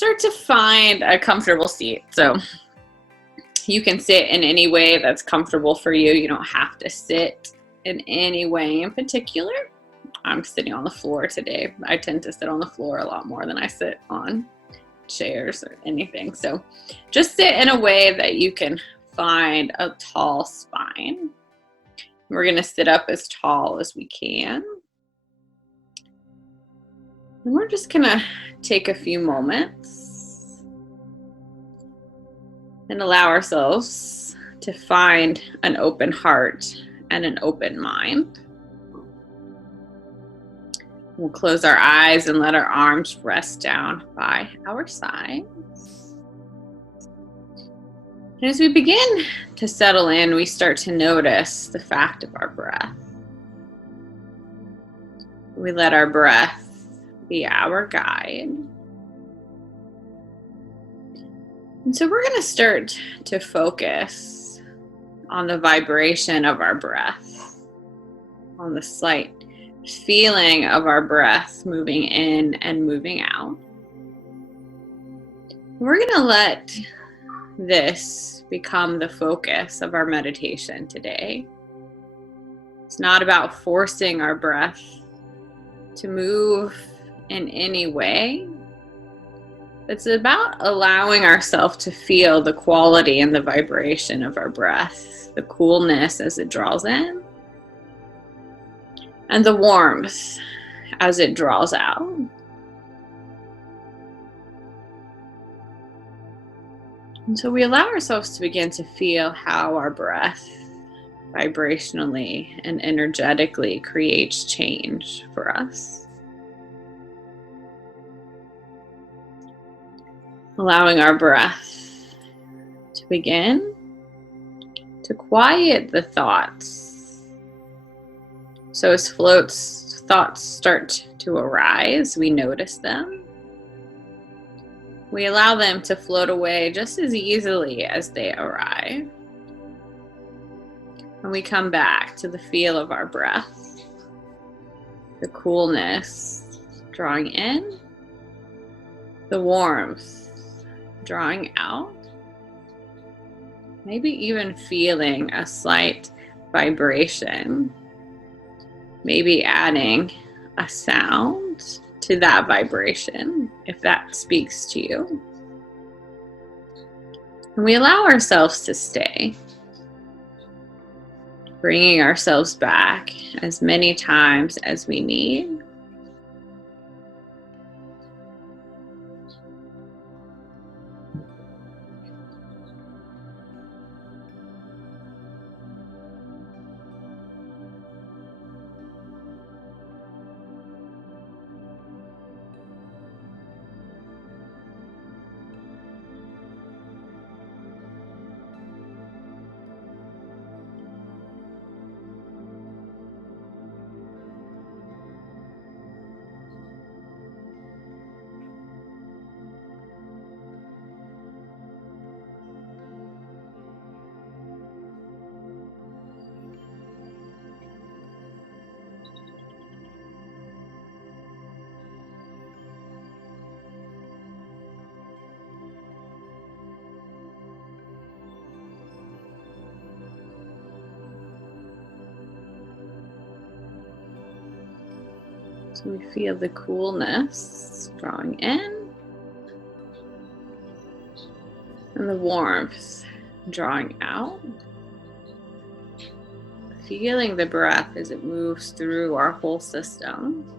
start to find a comfortable seat. So you can sit in any way that's comfortable for you. You don't have to sit in any way in particular. I'm sitting on the floor today. I tend to sit on the floor a lot more than I sit on chairs or anything. So just sit in a way that you can find a tall spine. We're going to sit up as tall as we can. And we're just going to take a few moments and allow ourselves to find an open heart and an open mind. We'll close our eyes and let our arms rest down by our sides. And as we begin to settle in, we start to notice the fact of our breath. We let our breath be our guide. And so we're going to start to focus on the vibration of our breath, on the slight feeling of our breath moving in and moving out. We're going to let this become the focus of our meditation today. It's not about forcing our breath to move in any way. It's about allowing ourselves to feel the quality and the vibration of our breath, the coolness as it draws in, and the warmth as it draws out. And so we allow ourselves to begin to feel how our breath vibrationally and energetically creates change for us. Allowing our breath to begin to quiet the thoughts. So as thoughts start to arise, we notice them. We allow them to float away just as easily as they arrive. And we come back to the feel of our breath, the coolness drawing in, the warmth drawing out, maybe even feeling a slight vibration, maybe adding a sound to that vibration if that speaks to you. And we allow ourselves to stay, bringing ourselves back as many times as we need. So we feel the coolness drawing in and the warmth drawing out. Feeling the breath as it moves through our whole system.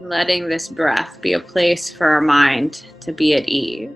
Letting this breath be a place for our mind to be at ease.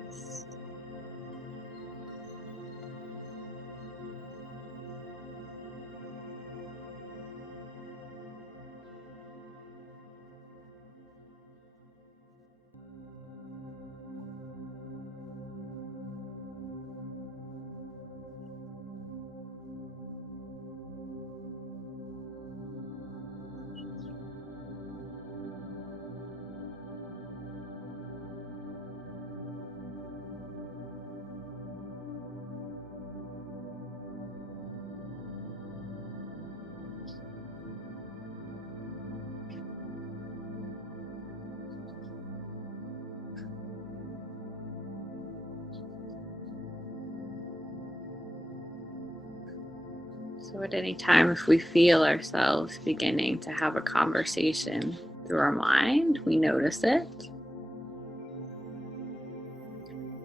So at any time, if we feel ourselves beginning to have a conversation through our mind, we notice it.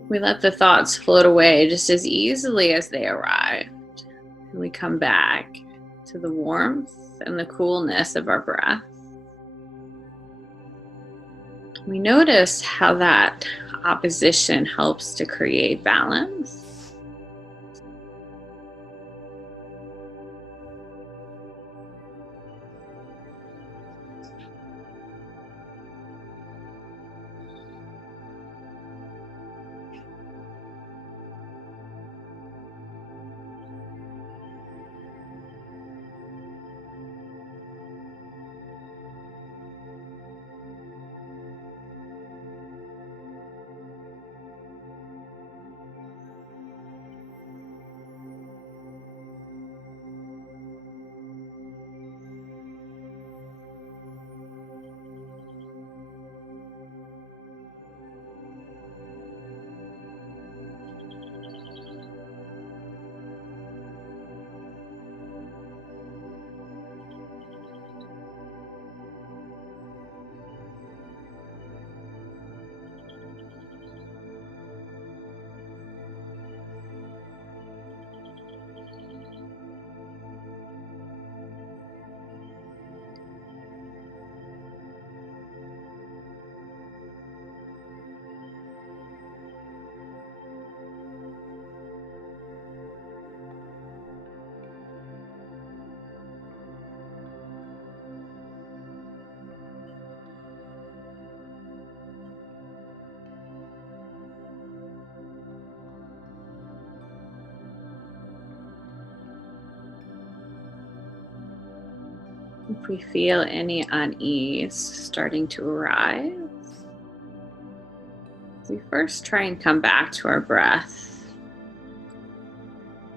We let the thoughts float away just as easily as they arrived. And we come back to the warmth and the coolness of our breath. We notice how that opposition helps to create balance. If we feel any unease starting to arise, we first try and come back to our breath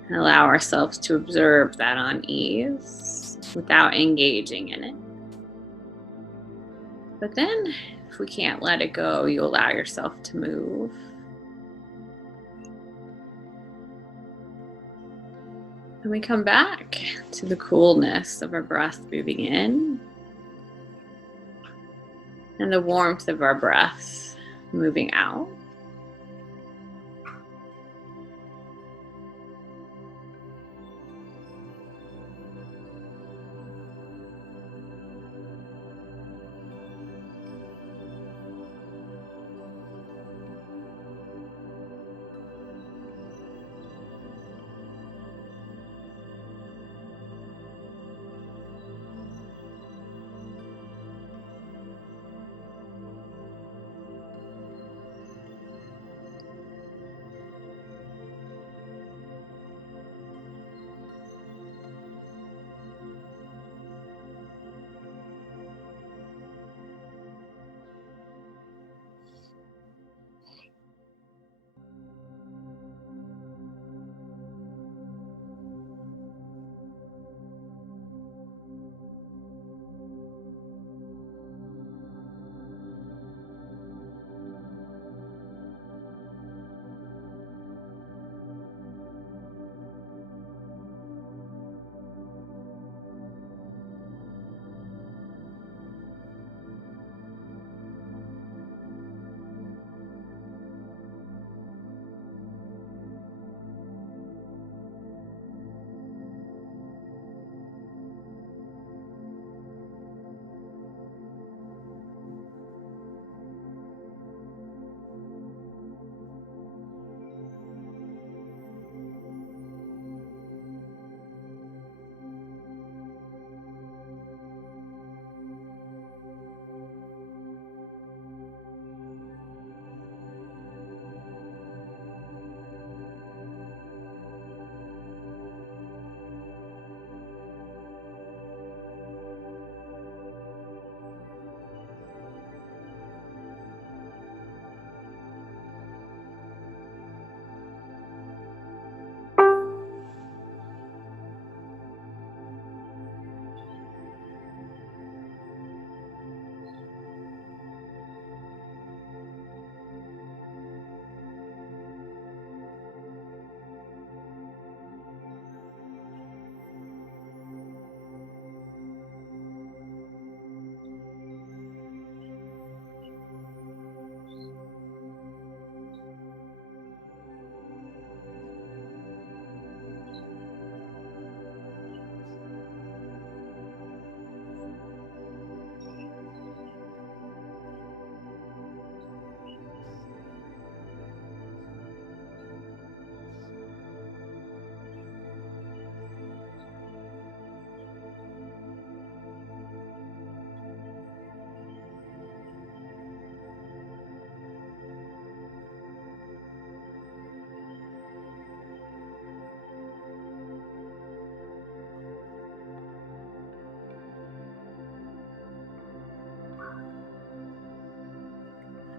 and allow ourselves to observe that unease without engaging in it. But then, if we can't let it go, you allow yourself to move. And we come back to the coolness of our breath moving in and the warmth of our breath moving out.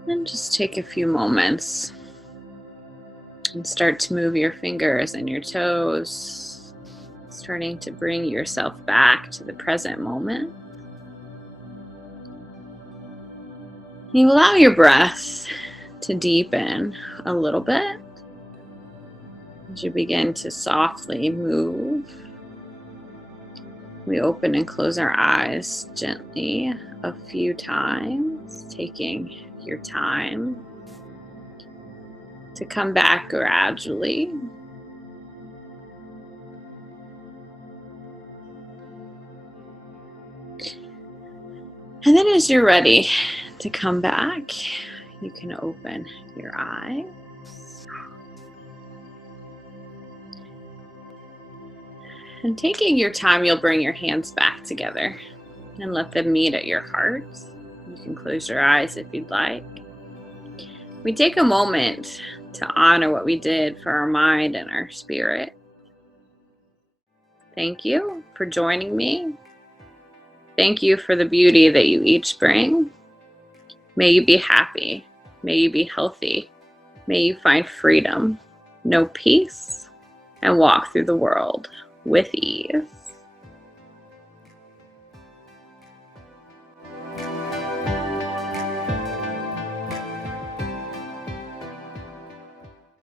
And just take a few moments and start to move your fingers and your toes, starting to bring yourself back to the present moment. You allow your breath to deepen a little bit as you begin to softly move. We open and close our eyes gently a few times, taking your time to come back gradually. And then as you're ready to come back, you can open your eyes. And taking your time, you'll bring your hands back together and let them meet at your heart. You can close your eyes if you'd like. We take a moment to honor what we did for our mind and our spirit. Thank you for joining me. Thank you for the beauty that you each bring. May you be happy. May you be healthy. May you find freedom, know peace, and walk through the world with ease.